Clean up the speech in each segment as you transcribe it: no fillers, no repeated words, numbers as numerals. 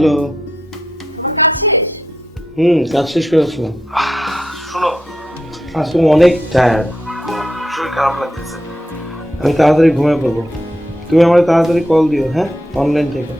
Hello. কাজ শেষ করে আসলাম। শোনো, আসলে অনেক টায়ার্ড, শরীর খারাপ লাগতেছে। আমি তাড়াতাড়ি ঘুমিয়ে পড়বো। তুমি আমার তাড়াতাড়ি কল দিও, হ্যাঁ, অনলাইন থেকে।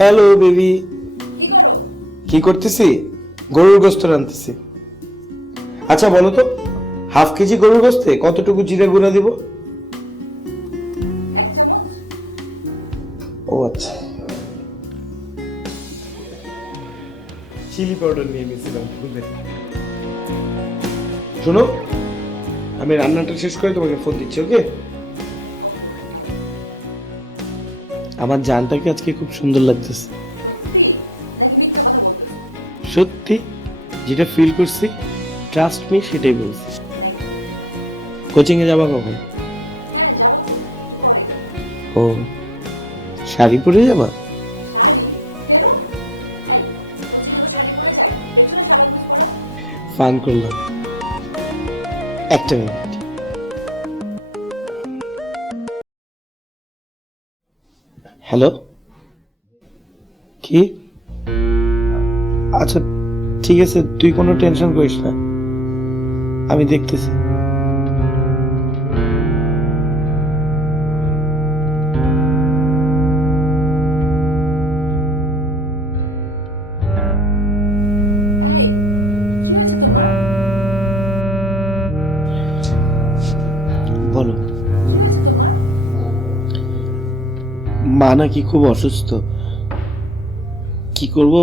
হ্যালো বেবি, কি করতেছি? গরুর গোস্ত রাঁধতেছি। আচ্ছা বলো তো, হাফ কেজি গরুর গোস্তে কতটুকু জিরে গুঁড়া দিব? ও আচ্ছা, চিলি পাউডার নিয়ে নিয়েছিলাম ভুলে। শোনো, আমি রান্নাটা শেষ করে তোমাকে ফোন দিচ্ছি, ওকে? আমার জানটাকে আজকে খুব সুন্দর লাগতেছে। সত্যি যেটা ফিল করছি, ট্রাস্ট মি, সেটাই বলছি। কোচিং এ যাবা কখন? ও, শাড়ি পরে যাবা? ফান করলাম। একটা মিনিট। হ্যালো, কি? আচ্ছা ঠিক আছে, তুই কোনো টেনশন করিস না, আমি দেখতেছি। বলো। মা নাকি খুব অসুস্থ, কি করব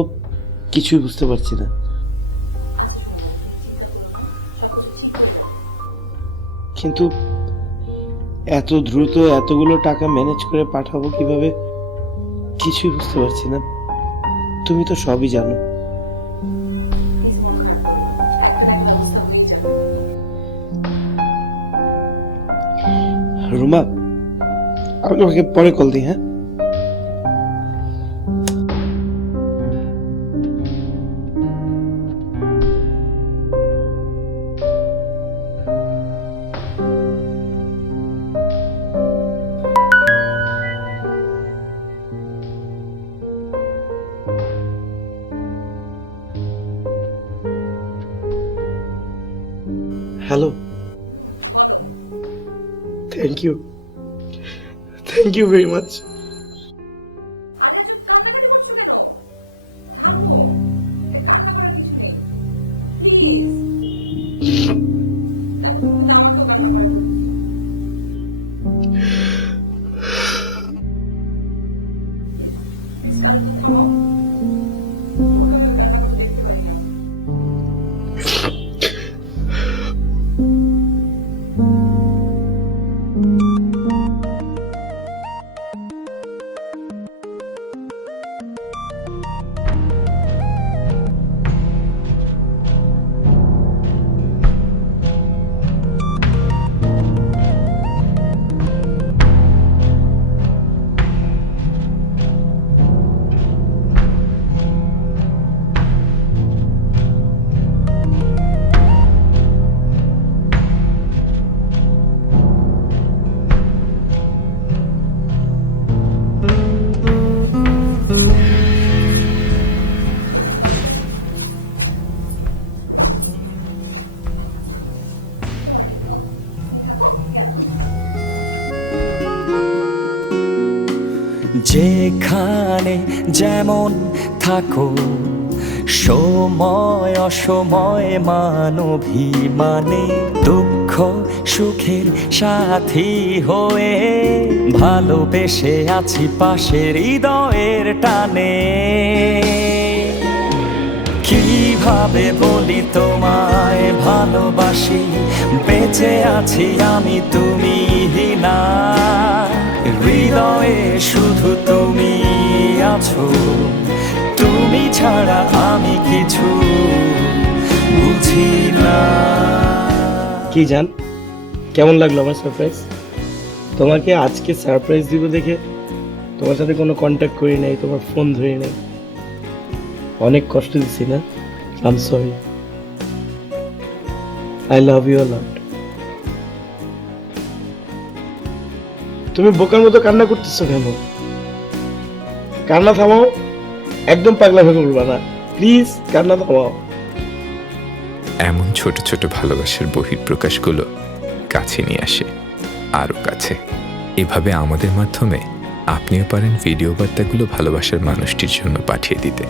কিছুই বুঝতে পারছি না। কিন্তু এত দ্রুত এতগুলো টাকা ম্যানেজ করে পাঠাবো কিভাবে কিছুই বুঝতে পারছি না। তুমি তো সবই জানো। রুমা, আমি তোমাকে পরে কল দিই, হ্যাঁ? Hello, thank you very much. যেখানে যেমন থাকো সময় অসময় মানভিমানে দুঃখ সুখের সাথী হয়ে ভালোবেসে আছি পাশের হৃদয়ের টানে। কিভাবে বলি তোমায় ভালোবাসি, বেঁচে আছি আমি তুমি না, হৃদয়ে শুধু তুমি আছো, তুমি ছাড়া আমি কিছু বুঝি না। কি জান, কেমন লাগলো আমার সারপ্রাইজ? তোমাকে আজকে সারপ্রাইজ দিব দেখে তোমার সাথে কোনো কন্ট্যাক্ট করি নাই, তোমার ফোন ধরি নাই। অনেক কষ্ট দিচ্ছি না? I am sorry. I love you a lot. তুমি বোকার মতো কান্না করতেছো কেন? কান্না থামাও, একদম পাগলা হয়ে করবা না, প্লিজ কান্না থামাও। এমন ছোট ছোট ভালোবাসার বহিঃপ্রকাশগুলো কাছে নিয়ে আসে আরও কাছে। এভাবে আমাদের মাধ্যমে আপনিও পারেন ভিডিও বার্তাগুলো ভালোবাসার মানুষটির জন্য পাঠিয়ে দিতে।